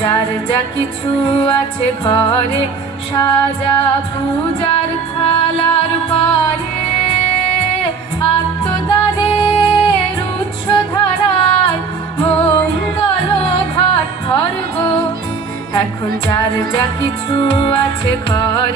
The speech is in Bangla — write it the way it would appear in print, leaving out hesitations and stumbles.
যার যা কিছু আছে ঘরে সাজা পূজার থালার পরে আত্মদানের উৎস ধারায় মঙ্গল ঘট ভরব। এখন যার যা কিছু আছে ঘরে